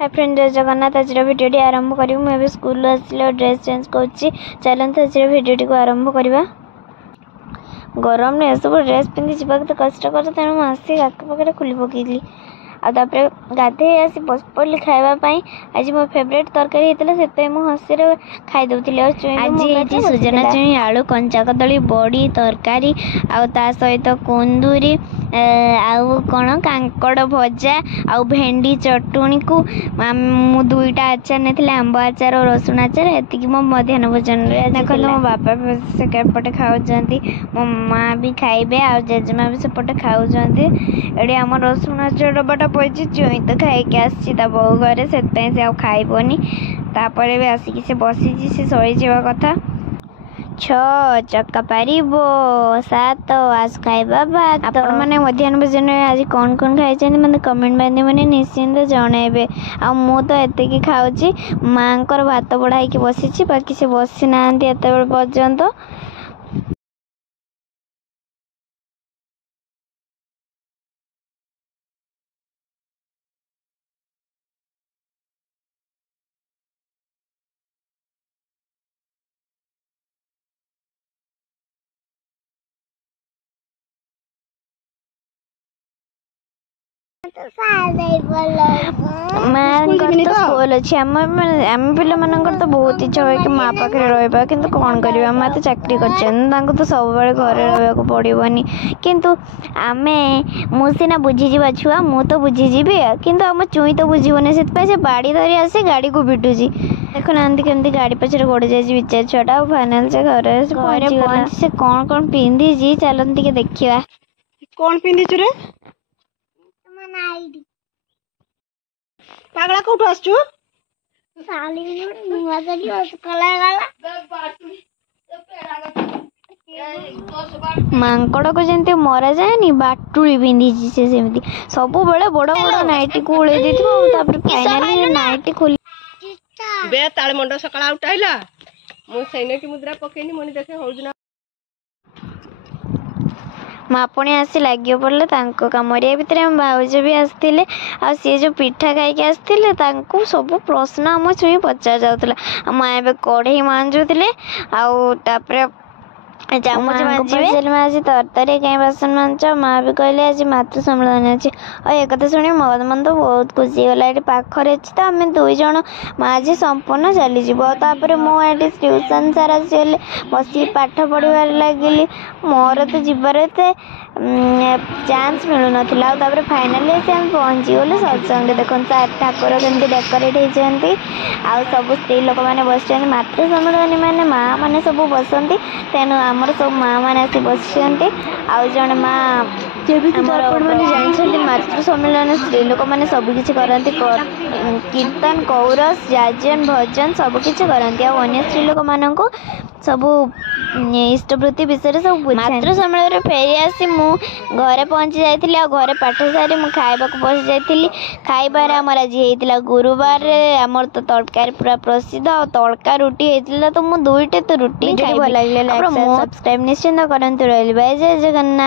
Hi friend, जय जगन्नाथ। आज video आरंभ करी मुझे स्कूल आसिले ड्रेस चेंज कर चलते आज भिडियो को आरंभ करवा। गरम में सब ड्रेस पिंधि जावाक तो कष्ट कर तेणु मुझे आख पाखे खोली पकईली आपर गाधे आसी बस पड़ी खावाई। आज मो फेवरेट तरकारी होता से हसी खाई दूसरी। आज सुजना चुई आलू कंचा कदली बड़ी तरकारी आ सहित कुंदूरी आउ कौन कांकड़ भजा आ भेंडी चटुणी को मु दुईटा आचार नहीं आंब आचार और रसुण आचार एति मो मध्याह्न भोजन देख मो बापा सेपटे खाऊँ मो माँ भी खाइबे आ जेजेमा भी सेपटे खाऊँ। ये आम रसुण आचार डब्बाटा पड़ी चुई तो खाई आसी बो घरे से खाइबनी तापर भी आसिक से बसी से सही जावा कथा। 6 चक्का पार 7 आज खाइबा भात। आपण मैंने मध्याह्न भोजन आज कौन कौन खाई मतलब कमेंट माध्यम निश्चिंत जनइबे। आ मु तो एतिक खाऊँ माँ भात बढ़ाई बसी बाकी से बसी ना एत पर्यंत। स्कूल अच्छी आम पिला तो बहुत इच्छा हुए कि माँ पाखे रहा कि कौन करवा माँ तो चाकरी कर तो सब घरे रहा पड़ोनी किंतु आमे मुझे बुझीजा छुआ मु तो बुझीजी किंतु आम चुई तो बुझीबनी से बाड़ी धरी आसी गाड़ी को पिटुची देखुना केमती गाड़ी पछरे गोड़ जाए विचार छुआटा फाइनाल से घरे पहुंची से कौन पिंधि चलती देखा कौन पिंधि रे पागला कौटू आसचु मांकड़ को जमी मरा जाए बाटुली पिंधि सेमती सब बड़े बड़ बड़ नाइटी को उड़े फाइनाली नाइटी खोली बे ताले मंड सकाळ उठाइला मु सैन की मुद्रा पकेनी मनी देखे होजना माँ पुणी आसी लगे पड़े कम भितर आम भाउज भी आसते आ सी जो पिठा खाई आसते सब प्रश्न आम छुई पचार जाऊला। माँ ए कढ़ई मांजुले आपर चामच मांझे आज तरकारी कहीं बासन मांझ माँ भी कहले आज मातृ सम्मेलन अच्छी और एक कथा शुणी मन तो बहुत खुशी गला। ये पाखरे अच्छी तो आम दुईज माँ आज संपूर्ण चलीजर मुझे ट्यूशन सारा आसगले बस पाठ पढ़ार लगिली मोर तो जीवार चान्स मिलू ना फाइनाली आम पहुँची गलु सत्संग। देख ठाकुर केमती डेकोरेट होती आ सब स्त्री लोक मैंने बस मातृ सम्मेलन मैंने माँ मैंने सब बसती तेणु आमर सब माँ मैंने आसी बस आउ जड़े माँ जानते मातृ सम्मेलन स्त्री लोक मैंने सबकि करती कीर्तन कौरस जाजन भजन सबकि करती अन्य स्त्री लोक मान सब इष्टवृत्ति विषय सब मातृ सम्मेलन फेरी आसी मु घरे पहुँची जाइली घरे पाठ सारी मुझे खाइबा बस जाइली खाइबार आमर आज होता गुरुवार आमर तो तड़कारी पूरा प्रसिद्ध आ तड़का रुटी होता तो मुझे दुईटे तो रुटी खाई भल लगे सब्सक्राइब निश्चिंत करते रही। जय जगन्नाथ।